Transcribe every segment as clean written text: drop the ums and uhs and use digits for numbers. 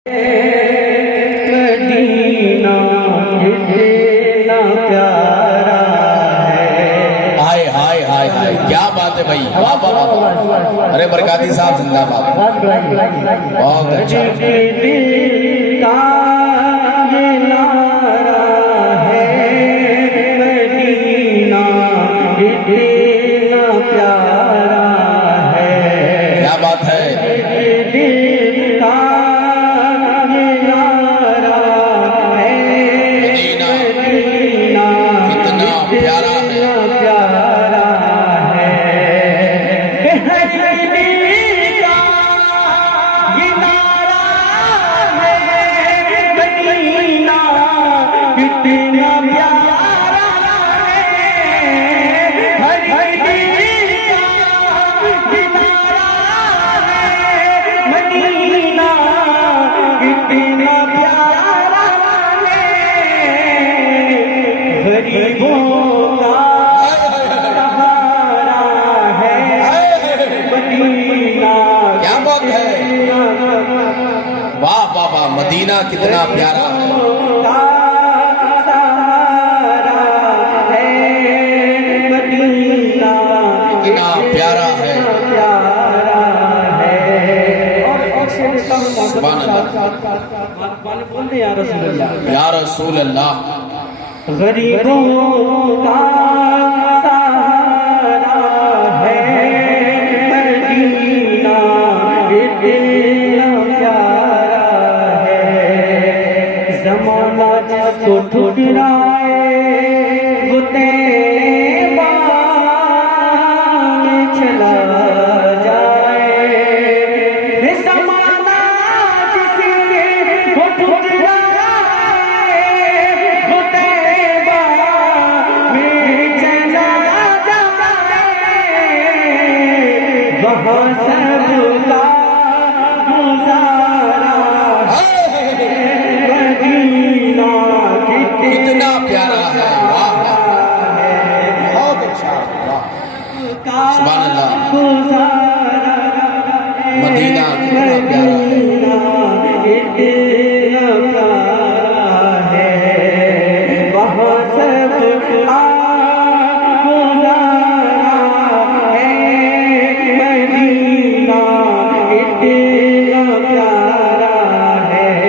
Medina कितना प्यारा है। हाय हाय हाय हाय, क्या बात है भाई, वाह वाह वाह। अरे बरकाती साहब जिंदाबाद, बहुत अच्छा। क्या बात है, कितना प्यारा है। क्या बात है, वाह वाह वाह, मदीना कितना प्यारा है। कितना प्यारा है, सुभान अल्लाह, या रसूल अल्लाह। गरीबों का सहारा है मदीना, इतना प्यारा है। ज़माना जिसको ठुकराए वो तेरे बाग चला जाए। ज़माना जिसके वो ठुकराए वो तेरे बाग चला जाए। वहाँ सबका गुजारा है मदीना, कितना प्यारा है, वाह वाह, बहुत अच्छा, वाह, सुभान अल्लाह। मदीना कितना प्यारा है, वहाँ सब गुजारा है मदीना, इतना प्यारा है।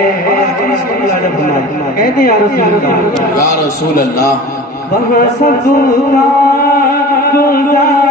कहते हैं या रसूल अल्लाह। वहाँ सब गुजारा